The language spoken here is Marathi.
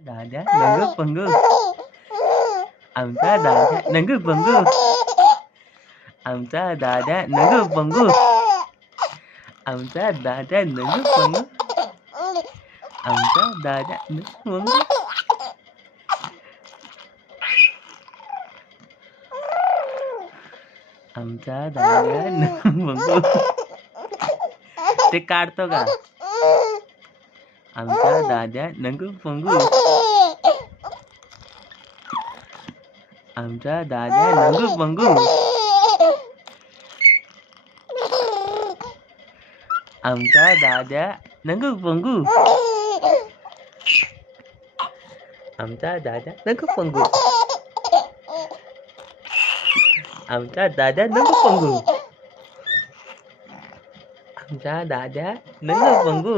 दादा नंगू पंगू आमचा दादा नंगू पंगू आमचा दादा नंगू पंगू आमचा दादा नंगू पंगू आमचा दादा नंगू पंगू आमचा दादा नंगू पंगू ते काढतो का आमचा दादा नंगू पंगू आमचा दादा नंगू पंगू आमचा दादा नंगू पंगू आमचा दादा नंगू पंगू आमचा दादा नंगू पंगू आमचा दादा नंगू पंगू